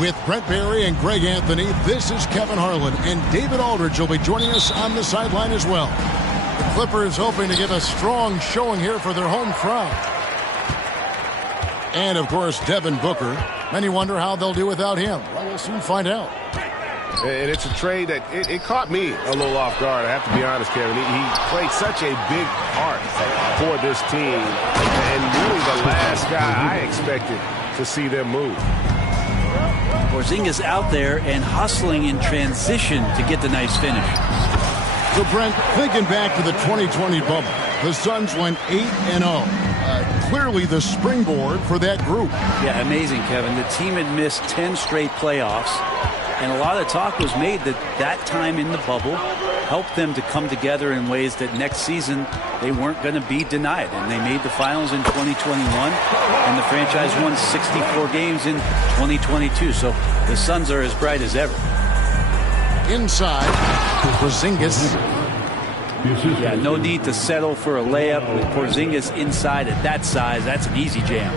With Brent Barry and Greg Anthony, this is Kevin Harlan, and David Aldridge will be joining us on the sideline as well. The Clippers hoping to give a strong showing here for their home crowd. And, of course, Devin Booker. Many wonder how they'll do without him. Well, we'll soon find out. And it's a trade that it caught me a little off guard, I have to be honest, Kevin. He played such a big part for this team, and really the last guy I expected to see them move. Porzingis out there and hustling in transition to get the nice finish. So, Brent, thinking back to the 2020 bubble, the Suns went 8-0. Clearly the springboard for that group. Yeah, amazing, Kevin. The team had missed 10 straight playoffs, and a lot of talk was made that that time in the bubble helped them to come together in ways that next season they weren't going to be denied. And they made the finals in 2021, and the franchise won 64 games in 2022. So the Suns are as bright as ever. Inside, Porzingis. Yeah, no need to settle for a layup with Porzingis inside at that size. That's an easy jam.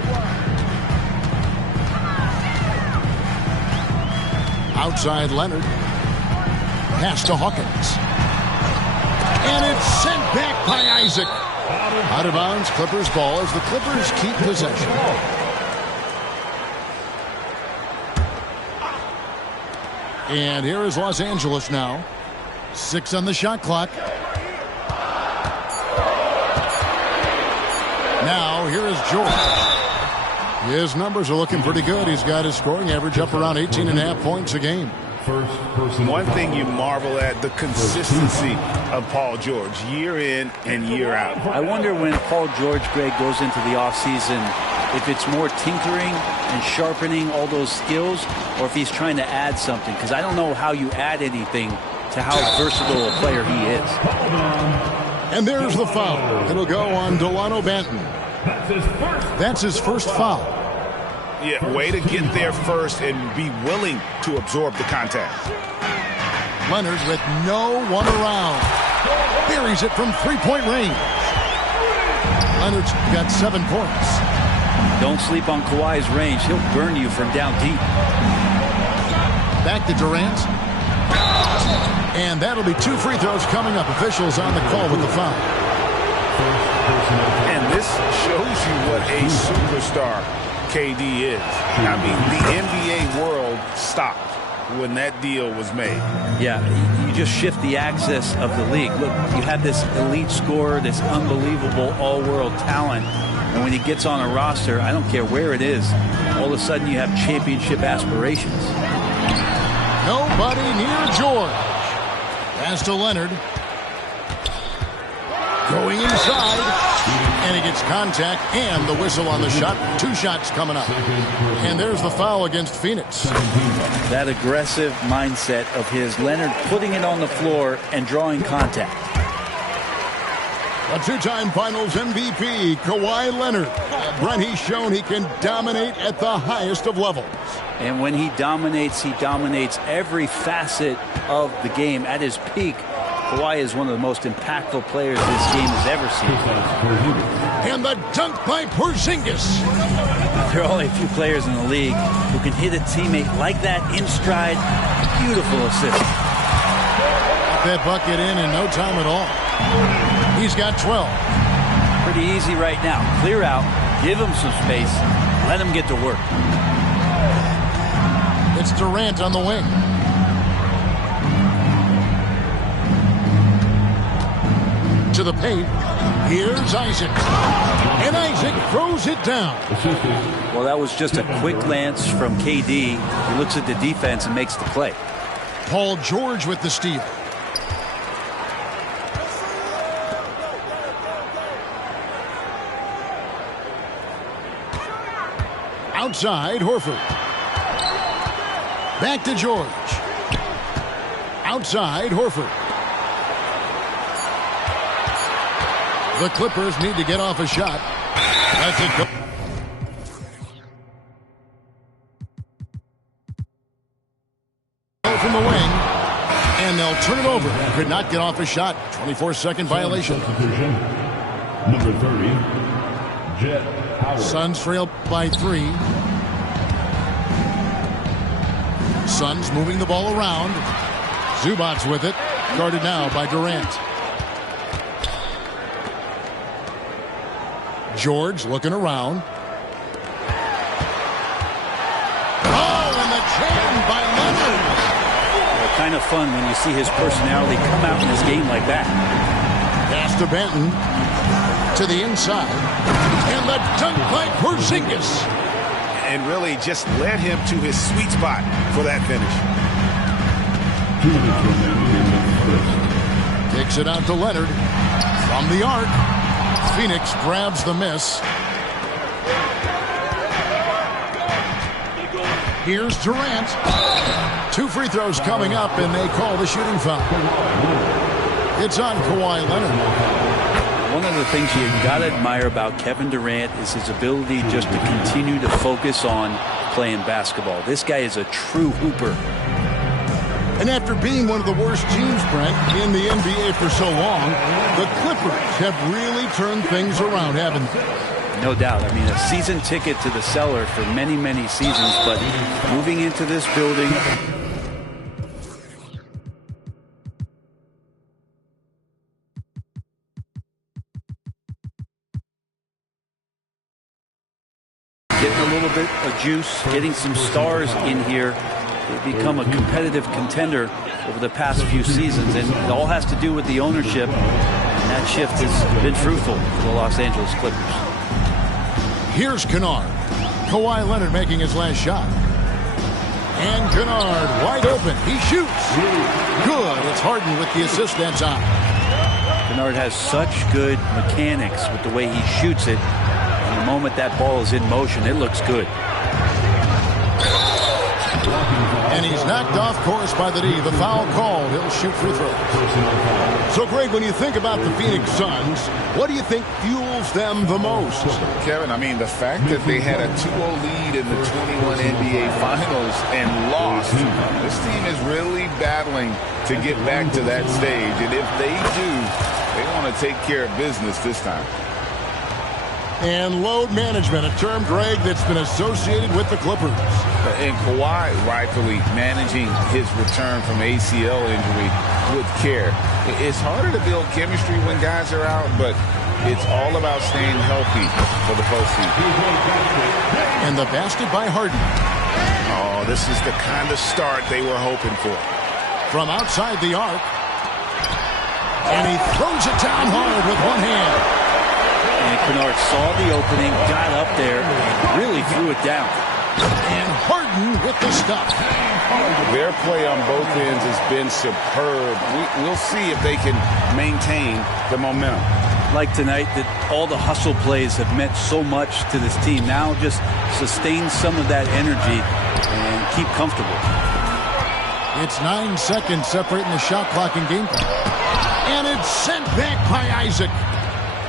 Outside Leonard. Pass to Hawkins. And it's sent back by Isaac. Out of bounds, Clippers ball as the Clippers keep possession. And here is Los Angeles now. 6 on the shot clock. Now, here is George. His numbers are looking pretty good. He's got his scoring average up around 18.5 points a game. One thing you marvel at, the consistency of Paul George, year in and year out. I wonder when Paul George, Greg, goes into the offseason, if it's more tinkering and sharpening all those skills, or if he's trying to add something. Because I don't know how you add anything to how versatile a player he is. And there's the foul. It'll go on Delano Banton. That's his first foul. Yeah, way to get there first and be willing to absorb the contact. Leonard with no one around. Buries it from three-point range. Leonard's got 7 points. Don't sleep on Kawhi's range. He'll burn you from down deep. Back to Durant. And that'll be 2 free throws coming up. Officials on the call with the foul. And this shows you what a superstar KD is. I mean, the NBA world stopped when that deal was made. Yeah, you just shift the axis of the league. Look, you have this elite scorer, this unbelievable all-world talent, and when he gets on a roster, I don't care where it is, all of a sudden you have championship aspirations. Nobody near George. Pass to Leonard. Going inside. And he gets contact and the whistle on the shot. 2 shots coming up. And there's the foul against Phoenix. That aggressive mindset of his, Leonard putting it on the floor and drawing contact. A 2-time Finals MVP, Kawhi Leonard. Brent, he's shown he can dominate at the highest of levels. And when he dominates every facet of the game at his peak. Kawhi is one of the most impactful players this game has ever seen. And the dunk by Porzingis. There are only a few players in the league who can hit a teammate like that in stride. Beautiful assist. Got that bucket in no time at all. He's got 12. Pretty easy right now. Clear out, give him some space, let him get to work. It's Durant on the wing. to the paint. Here's Isaac. And Isaac throws it down. Well, that was just a quick glance from KD. He looks at the defense and makes the play. Paul George with the steal. Outside, Horford. Back to George. Outside, Horford. The Clippers need to get off a shot. That's it. From the wing. And they'll turn it over. Could not get off a shot. 24-second violation. Number 30, Jet Howard. Suns trail by 3. Suns moving the ball around. Zubac's with it. Guarded now by Durant. George looking around. Oh, and the jam by Leonard. Kind of fun when you see his personality come out in his game like that. Pass to Benton. To the inside. And the dunk by Porzingis. And really just led him to his sweet spot for that finish. Takes it out to Leonard. From the arc. Phoenix grabs the miss. Here's Durant. 2 free throws coming up, and they call the shooting foul. It's on Kawhi Leonard. One of the things you got to admire about Kevin Durant is his ability just to continue to focus on playing basketball. This guy is a true hooper. And after being one of the worst teams, Brent, in the NBA for so long, the Clippers have really turned things around, haven't they? No doubt. I mean, a season ticket to the cellar for many, many seasons, but moving into this building, getting a little bit of juice, getting some stars in here. They've become a competitive contender over the past few seasons, and it all has to do with the ownership, and that shift has been fruitful for the Los Angeles Clippers. Here's Kennard. Kawhi Leonard making his last shot. And Kennard wide open. He shoots. Good. It's Harden with the assist that time. Kennard has such good mechanics with the way he shoots it. And the moment that ball is in motion, it looks good. And he's knocked off course by the D. The foul called. He'll shoot free throws. So, Greg, when you think about the Phoenix Suns, what do you think fuels them the most? Kevin, I mean, the fact that they had a 2-0 lead in the 21 NBA Finals and lost, this team is really battling to get back to that stage. And if they do, they want to take care of business this time. And load management, a term, Greg, that's been associated with the Clippers. And Kawhi rightfully managing his return from ACL injury with care. It's harder to build chemistry when guys are out, but it's all about staying healthy for the postseason. And the basket by Harden. Oh, this is the kind of start they were hoping for. From outside the arc. And he throws it down hard with one hand. And Kennard saw the opening, got up there, and really threw it down. And Harden with the stuff. Their play on both ends has been superb. We'll see if they can maintain the momentum. Like tonight, that all the hustle plays have meant so much to this team. Now just sustain some of that energy and keep comfortable. It's 9 seconds separating the shot clock and game clock. And it's sent back by Isaac.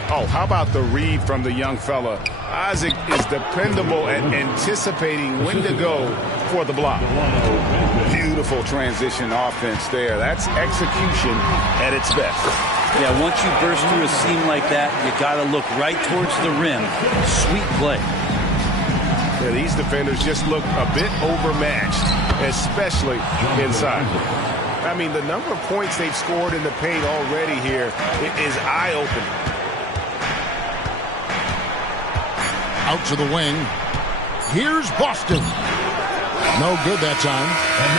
Oh, how about the read from the young fella? Isaac is dependable at anticipating when to go for the block. Beautiful transition offense there. That's execution at its best. Yeah, once you burst through a seam like that, you got to look right towards the rim. Sweet play. Yeah, these defenders just look a bit overmatched, especially inside. I mean, the number of points they've scored in the paint already here is eye-opening. Out to the wing. Here's Boston. No good that time.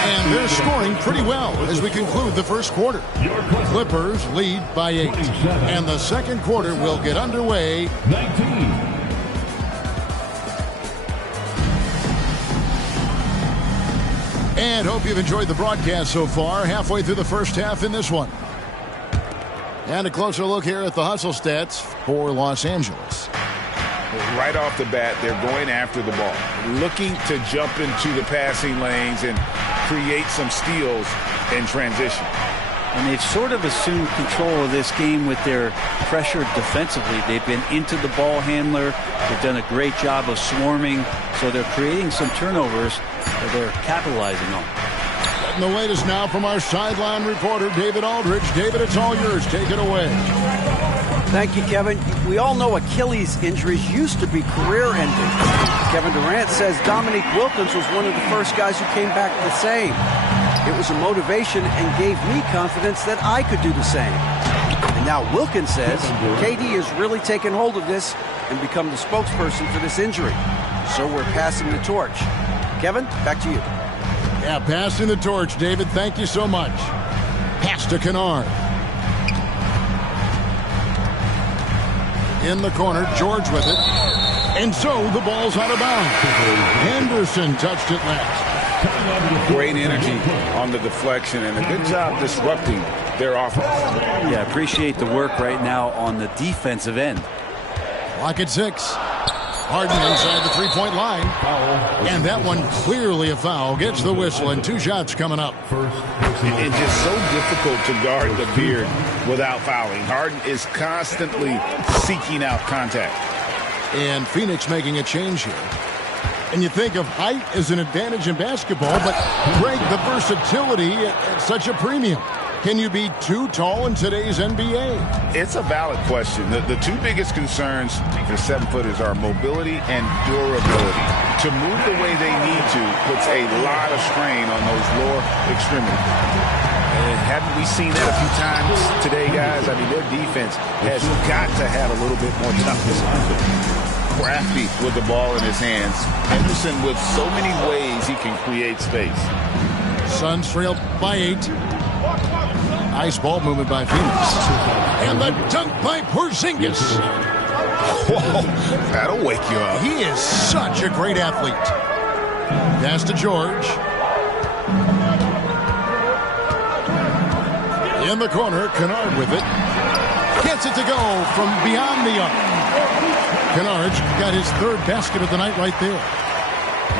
And they're scoring pretty well as we conclude the first quarter. Clippers lead by 8. And the second quarter will get underway. 19. And hope you've enjoyed the broadcast so far. Halfway through the first half in this one. And a closer look here at the hustle stats for Los Angeles. Right off the bat, they're going after the ball, looking to jump into the passing lanes and create some steals in transition. And they've sort of assumed control of this game with their pressure defensively. They've been into the ball handler. They've done a great job of swarming. So they're creating some turnovers that they're capitalizing on. And the latest now from our sideline reporter, David Aldridge. David, it's all yours. Take it away. Thank you, Kevin. We all know Achilles injuries used to be career-ending. Kevin Durant says Dominique Wilkins was one of the first guys who came back the same. It was a motivation and gave me confidence that I could do the same. And now Wilkins says KD has really taken hold of this and become the spokesperson for this injury. So we're passing the torch. Kevin, back to you. Yeah, passing the torch, David. Thank you so much. Pass to Kennard. In the corner, George with it. And so the ball's out of bounds. Henderson touched it last. Great energy on the deflection and a good job disrupting their offense. Yeah, appreciate the work right now on the defensive end. Clock at 6. Harden inside the three-point line. And that one clearly a foul. Gets the whistle and 2 shots coming up. And just so difficult to guard the beard without fouling. Harden is constantly seeking out contact. And Phoenix making a change here. And you think of height as an advantage in basketball, but Greg, the versatility at such a premium. Can you be too tall in today's NBA? It's a valid question. The 2 biggest concerns for 7-footers are mobility and durability. To move the way they need to puts a lot of strain on those lower extremities. And haven't we seen that a few times today, guys? I mean, their defense has got to have a little bit more toughness under it. Crafty with the ball in his hands. Henderson with so many ways he can create space. Suns trail by 8. Nice ball movement by Phoenix. And the dunk by Porzingis. Whoa, that'll wake you up. He is such a great athlete. Pass to George. In the corner, Kennard with it. Gets it to go from beyond the arc. Kennard's got his 3rd basket of the night right there.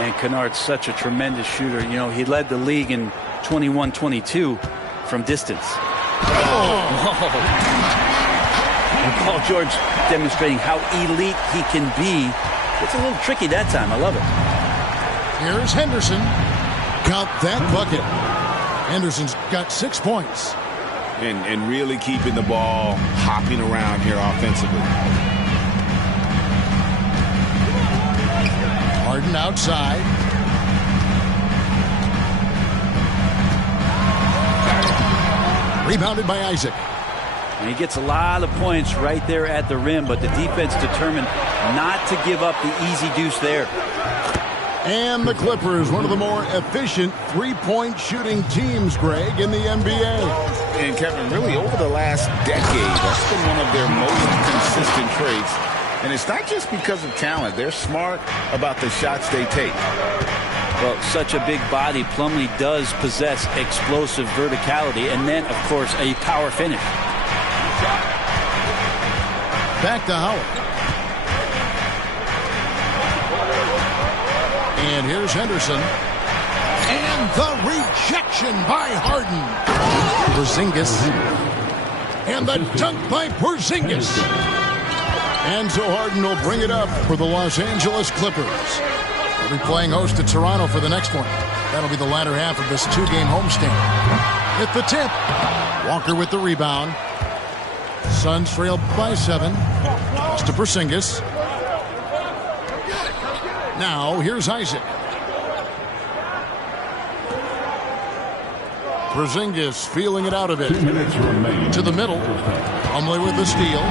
And Kennard's such a tremendous shooter. You know, he led the league in 21-22 from distance. Paul George demonstrating how elite he can be. It's a little tricky that time. I love it. Here's Henderson. Got that bucket. Henderson's got 6 points. And really keeping the ball hopping around here offensively. Harden outside. Rebounded by Isaac. And he gets a lot of points right there at the rim, but the defense determined not to give up the easy deuce there. And the Clippers, one of the more efficient three-point shooting teams, Greg, in the NBA. And Kevin, really over the last decade, that's been one of their most consistent traits. And it's not just because of talent. They're smart about the shots they take. Well, such a big body, Plumlee does possess explosive verticality and then, of course, a power finish. Back to Howard. And here's Henderson. And the rejection by Harden. Porzingis. And the dunk by Porzingis. And so Harden will bring it up for the Los Angeles Clippers. They'll be playing host to Toronto for the next one. That'll be the latter half of this two-game homestand. At the tip. Walker with the rebound. Suns trail by 7. Pass to Porzingis. Now, here's Isaac. Porzingis feeling it out of it. 2 minutes remaining. To the middle. Plumlee with the steal.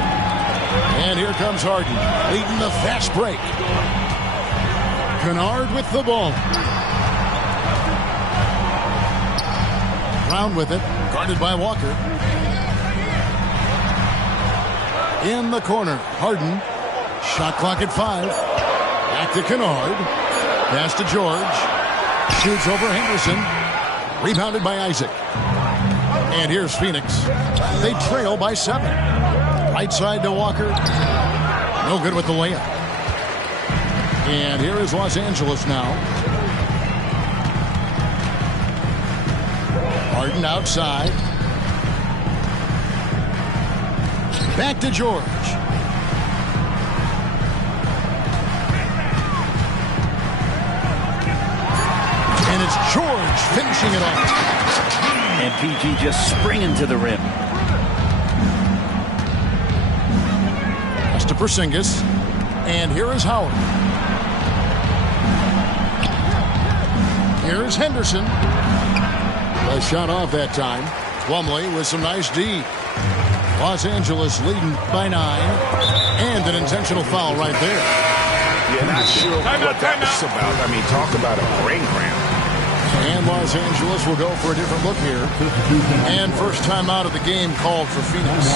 And here comes Harden, leading the fast break. Kennard with the ball. Brown with it, guarded by Walker. In the corner, Harden. Shot clock at 5. Back to Kennard. Pass to George. Shoots over Henderson. Rebounded by Isaac. And here's Phoenix. They trail by 7. Right side to Walker. No good with the layup. And here is Los Angeles now. Harden outside. Back to George. And it's George finishing it off. And PG just springing to the rim. Pass to Porzingis. And here is Howard. Here's Henderson. The shot off that time. Plumlee with some nice D. Los Angeles leading by 9. And an intentional foul right there. Yeah, not sure what that was about. I mean, talk about a brain cramp. And Los Angeles will go for a different look here. And first time out of the game called for Phoenix.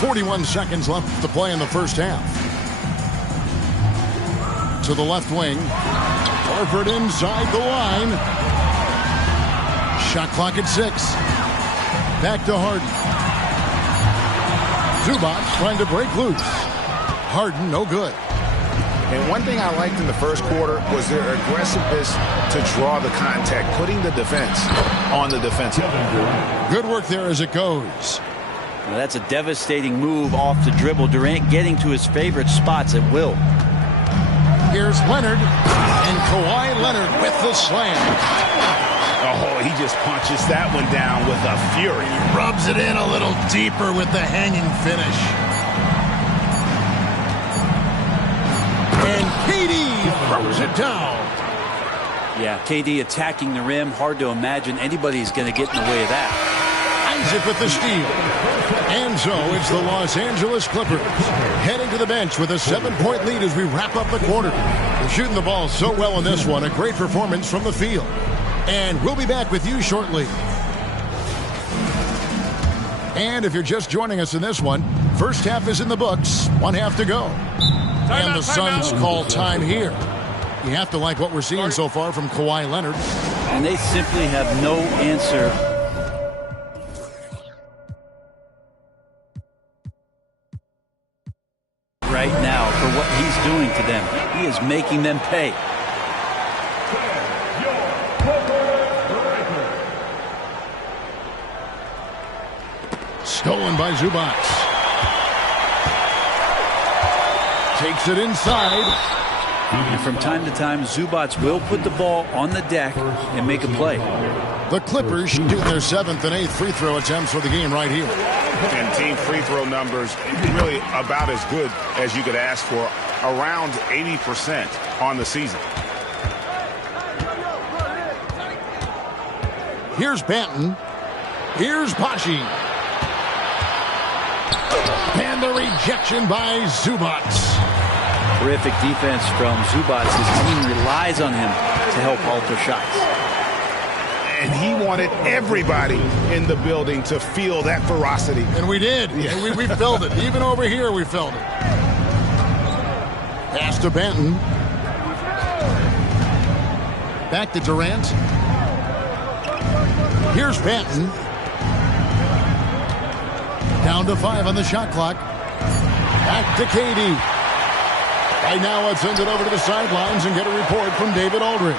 41 seconds left to play in the first half. To the left wing. Horford inside the line. Shot clock at 6. Back to Harden. Zubac trying to break loose. Harden, no good. And one thing I liked in the first quarter was their aggressiveness to draw the contact, putting the defense on the defensive. Good work there as it goes. Now that's a devastating move off the dribble. Durant getting to his favorite spots at will. Here's Leonard. And Kawhi Leonard with the slam. Oh, he just punches that one down with a fury. Rubs it in a little deeper with the hanging finish. And KD throws it down. Yeah, KD attacking the rim. Hard to imagine anybody's going to get in the way of that. Isaac with the steal. And so it's the Los Angeles Clippers heading to the bench with a 7-point lead as we wrap up the quarter. They're shooting the ball so well in this one. A great performance from the field. And we'll be back with you shortly. And if you're just joining us in this one, first half is in the books. 1 half to go. And the Suns call time here. You have to like what we're seeing so far from Kawhi Leonard. And they simply have no answer right now for what he's doing to them. He is making them pay. Stolen by Zubac. Takes it inside. And from time to time, Zubac will put the ball on the deck and make a play. The Clippers shooting their 7th and 8th free throw attempts for the game right here. And team free throw numbers really about as good as you could ask for. Around 80% on the season. Here's Banton. Here's Pashi. And the rejection by Zubac. Terrific defense from Zubac. His team relies on him to help alter shots. And he wanted everybody in the building to feel that ferocity. And we did. Yeah. We felt it. Even over here, we felt it. Pass to Banton. Back to Durant. Here's Banton. Down to 5 on the shot clock. Back to KD. Right now, let's send it over to the sidelines and get a report from David Aldridge.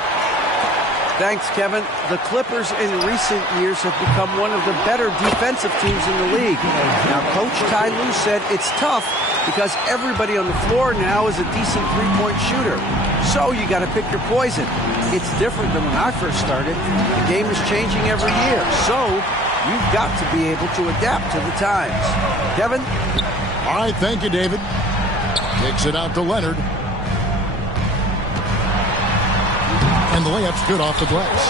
Thanks, Kevin. The Clippers in recent years have become one of the better defensive teams in the league. Now, Coach Ty Lue said it's tough because everybody on the floor now is a decent three-point shooter. So you got to pick your poison. It's different than when I first started. The game is changing every year. So you've got to be able to adapt to the times. Kevin? All right, thank you, David. Kicks it out to Leonard. And the layup's good off the glass.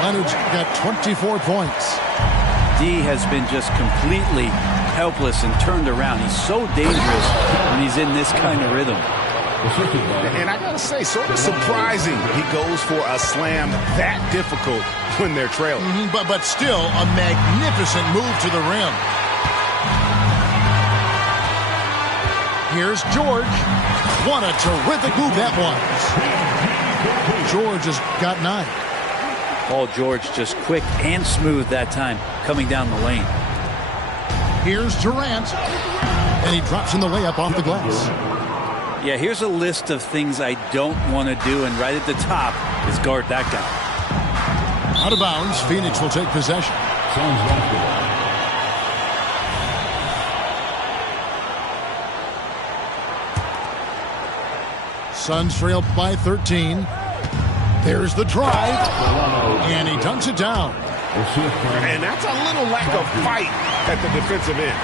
Leonard's got 24 points. D has been just completely helpless and turned around. He's so dangerous when he's in this kind of rhythm. And I got to say, sort of surprising he goes for a slam that difficult when they're trailing. But still a magnificent move to the rim. Here's George. What a terrific move that was. George has got 9. Paul George just quick and smooth that time coming down the lane. Here's Durant. And he drops in the layup off the glass. Yeah, here's a list of things I don't want to do, and right at the top is guard that guy. Out of bounds, Phoenix will take possession. Suns trail by 13. There's the drive, and he dunks it down. And that's a little lack of fight at the defensive end.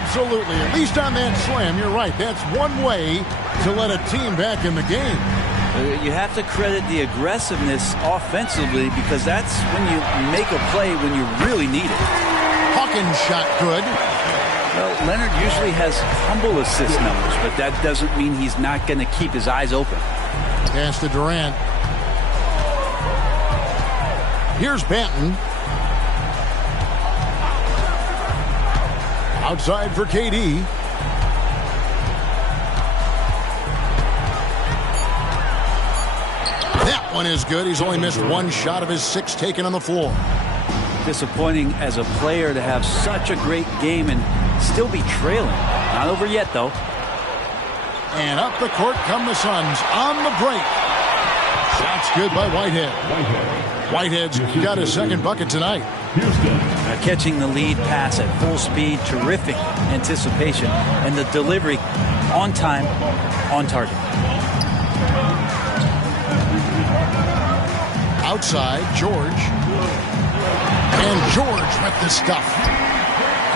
Absolutely. At least on that slam, you're right. That's one way to let a team back in the game. You have to credit the aggressiveness offensively, because that's when you make a play when you really need it. Hawkins shot good. Well, Leonard usually has humble assist numbers, but that doesn't mean he's not going to keep his eyes open. Pass to Durant. Here's Banton. Outside for KD. That one is good. He's only missed one shot of his 6 taken on the floor. Disappointing as a player to have such a great game and still be trailing. Not over yet, though. And up the court come the Suns on the break. Shots good by Whitehead. Whitehead's got his second bucket tonight. Catching the lead pass at full speed, terrific anticipation, and the delivery on time, on target. Outside, George. And George with the stuff.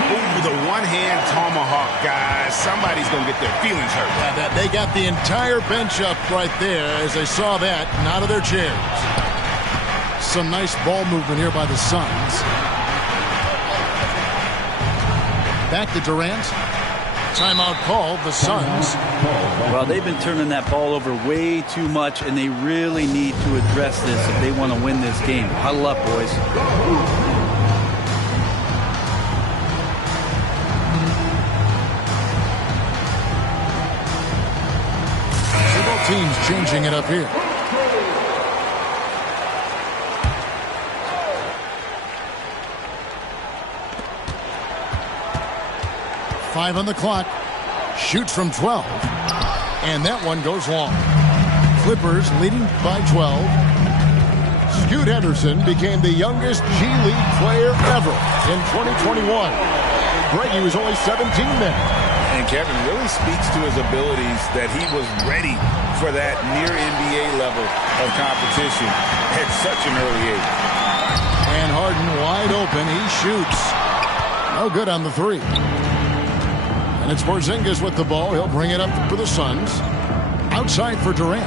Ooh, the one-hand tomahawk, guys. Somebody's going to get their feelings hurt. They got the entire bench up right there as they saw that and out of their chairs. Some nice ball movement here by the Suns. Back to Durant. Timeout called, the Suns. Well, they've been turning that ball over way too much, and they really need to address this if they want to win this game. Huddle up, boys. Both teams changing it up here. Five on the clock. Shoots from 12. And that one goes long. Clippers leading by 12. Scoot Henderson became the youngest G League player ever in 2021. Greg, he was only 17 then. And Kevin really speaks to his abilities that he was ready for that near NBA level of competition at such an early age. And Harden wide open. He shoots. No good on the 3. And it's Porzingis with the ball. He'll bring it up for the Suns. Outside for Durant.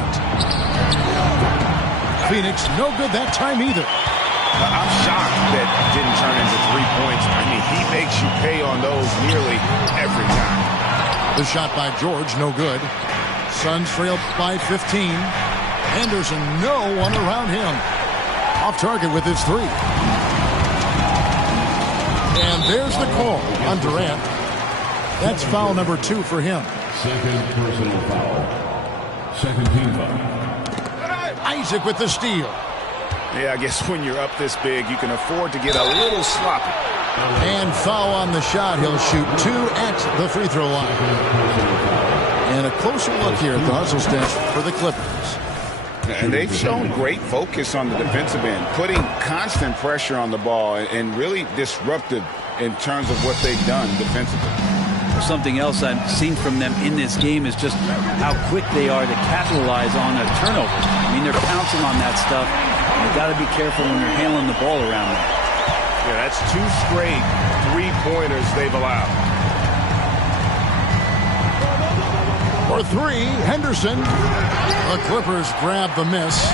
Phoenix, no good that time either. I'm shocked that didn't turn into 3 points. I mean, he makes you pay on those nearly every time. The shot by George, no good. Suns trail by 15. Henderson, no one around him. Off target with his 3. And there's the call on Durant. That's foul number 2 for him. Second personal foul. Second team foul. Isaac with the steal. Yeah, I guess when you're up this big, you can afford to get a little sloppy. And foul on the shot. He'll shoot 2 at the free throw line. And a closer look here at the hustle stats for the Clippers. And they've shown great focus on the defensive end, putting constant pressure on the ball and really disruptive in terms of what they've done defensively. Something else I've seen from them in this game is just how quick they are to capitalize on a turnover. I mean, they're pouncing on that stuff. You've got to be careful when you're handling the ball around them. Yeah, that's 2 straight 3-pointers they've allowed. For 3, Henderson. The Clippers grab the miss.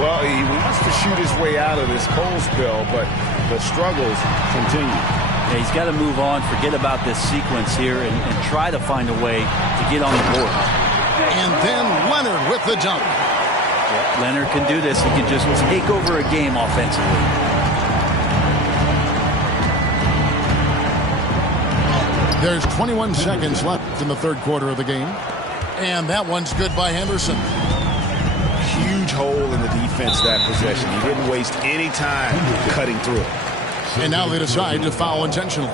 Well, he wants to shoot his way out of this cold spell, but the struggles continue. Yeah, he's got to move on, forget about this sequence here, and try to find a way to get on the board. And then Leonard with the dunk. Yeah, Leonard can do this. He can just take over a game offensively. There's 21 seconds left in the third quarter of the game. And that one's good by Henderson. Huge hole in the defense that possession. He didn't waste any time cutting through it. And now they decide to foul intentionally.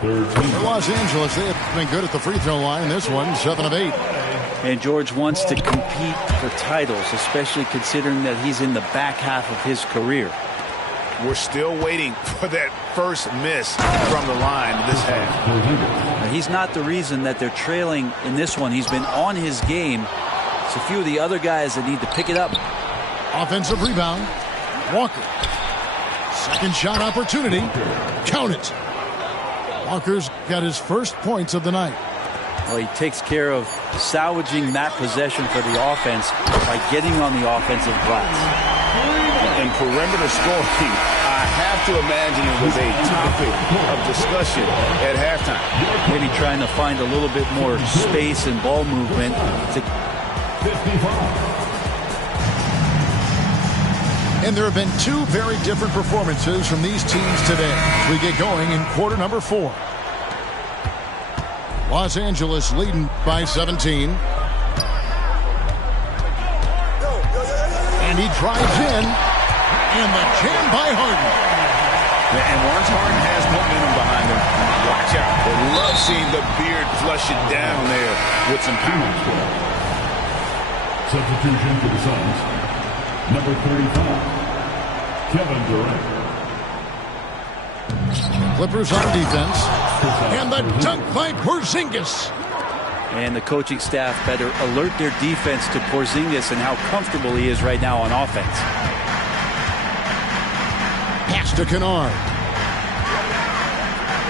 For Los Angeles, they have been good at the free throw line. This one, 7 of 8. And George wants to compete for titles, especially considering that he's in the back half of his career. We're still waiting for that first miss from the line this half. Now, he's not the reason that they're trailing in this one. He's been on his game. It's a few of the other guys that need to pick it up. Offensive rebound. Walker. Second shot opportunity. Count it. Walker's got his first points of the night. Well, he takes care of salvaging that possession for the offense by getting on the offensive glass. And perimeter scoring, I have to imagine it was a topic of discussion at halftime. Maybe trying to find a little bit more space and ball movement to 55. And there have been two very different performances from these teams today. We get going in quarter number 4. Los Angeles leading by 17. And he drives in. And the jam by Harden. And once Harden has momentum behind him, watch out. They love seeing the beard flush it down there with some power. Substitution for the Suns. Number 35, Kevin Durant. Clippers on defense. And the dunk by Porzingis. And the coaching staff better alert their defense to Porzingis and how comfortable he is right now on offense. Pass to Kennard.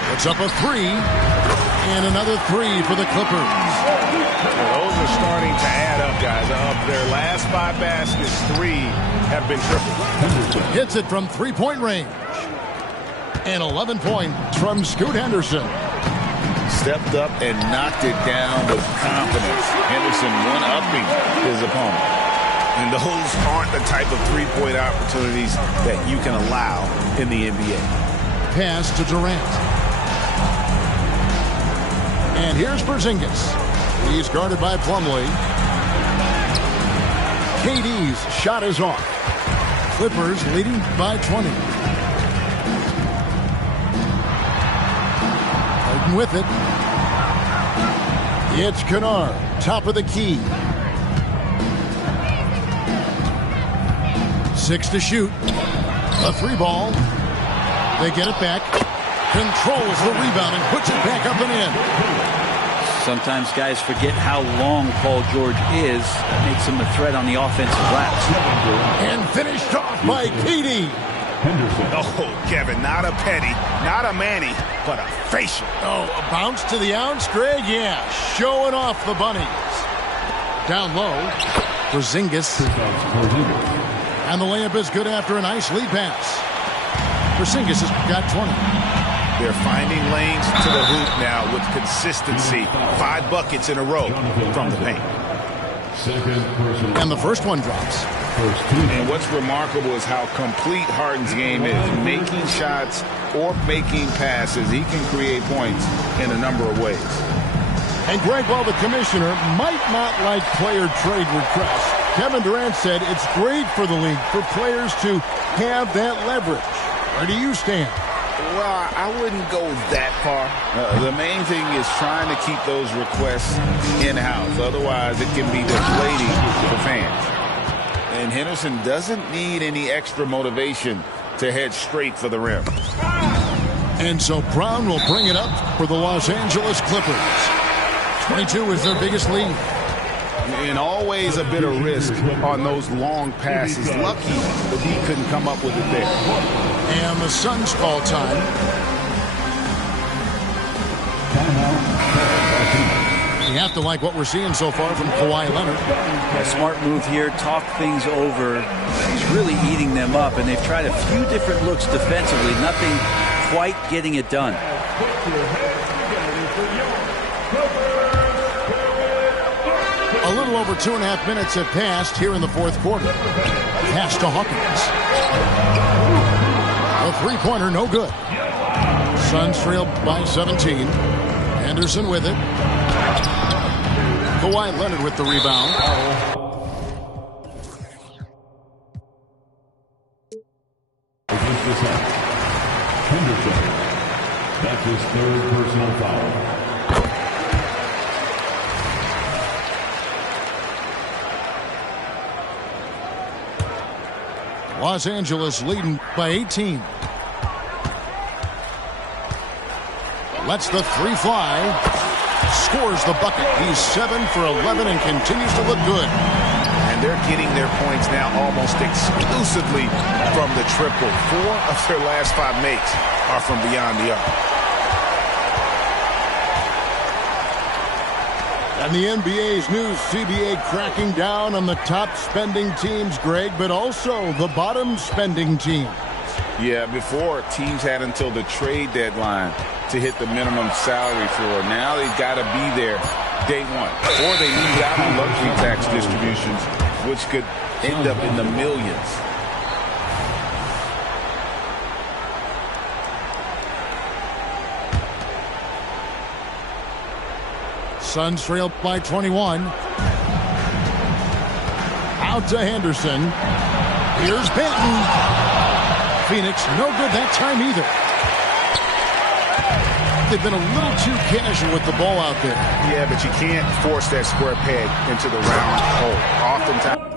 Puts up a 3. And another 3 for the Clippers. Well, those are starting to add up, guys. Of their last 5 baskets, 3 have been triple. Hits it from three-point range. And 11 points from Scoot Henderson. Stepped up and knocked it down with confidence. Henderson one-upping his opponent. And those aren't the type of three-point opportunities that you can allow in the NBA. Pass to Durant. And here's Porzingis. He's guarded by Plumlee. KD's shot is off. Clippers leading by 20. Harden with it. It's Kennard, top of the key. 6 to shoot. A 3 ball. They get it back. Controls the rebound and puts it back up and in. Sometimes guys forget how long Paul George is. That makes him a threat on the offensive glass. And finished off by KD. Oh, Kevin, not a penny, not a Manny, but a facial. Oh, a bounce to the ounce, Greg? Yeah, showing off the bunnies. Down low, Porzingis. And the layup is good after a nice lead pass. Porzingis has got 20. They're finding lanes to the hoop now with consistency. 5 buckets in a row from the paint. And the first one drops. And what's remarkable is how complete Harden's game is. Making shots or making passes, he can create points in a number of ways. And Greg, while the commissioner might not like player trade requests, Kevin Durant said it's great for the league for players to have that leverage. Where do you stand? Well, I wouldn't go that far. The main thing is trying to keep those requests in-house. Otherwise, it can be deflating for fans. And Henderson doesn't need any extra motivation to head straight for the rim. And so Brown will bring it up for the Los Angeles Clippers. 22 is their biggest lead. And always a bit of risk on those long passes. Lucky that he couldn't come up with it there. And the Suns call time. You have to like what we're seeing so far from Kawhi Leonard. A smart move here. Talk things over. He's really eating them up, and they've tried a few different looks defensively. Nothing quite getting it done. A little over 2.5 minutes have passed here in the fourth quarter. Pass to Hawkins. A three-pointer, no good. Suns trail by 17. Anderson with it. Kawhi Leonard with the rebound. Henderson. That's his third personal foul. Los Angeles leading by 18. Lets the three fly. Scores the bucket. He's 7 for 11 and continues to look good. And they're getting their points now almost exclusively from the triple. 4 of their last 5 makes are from beyond the arc. And the NBA's new CBA cracking down on the top spending teams, Greg, but also the bottom spending teams. Yeah, before teams had until the trade deadline to hit the minimum salary floor. Now they've got to be there day one, or they lose out on luxury tax distributions, which could end up in the millions. Suns trail by 21. Out to Henderson. Here's Benton. Phoenix, no good that time either. They've been a little too casual with the ball out there. Yeah, but you can't force that square peg into the round hole. Oftentimes.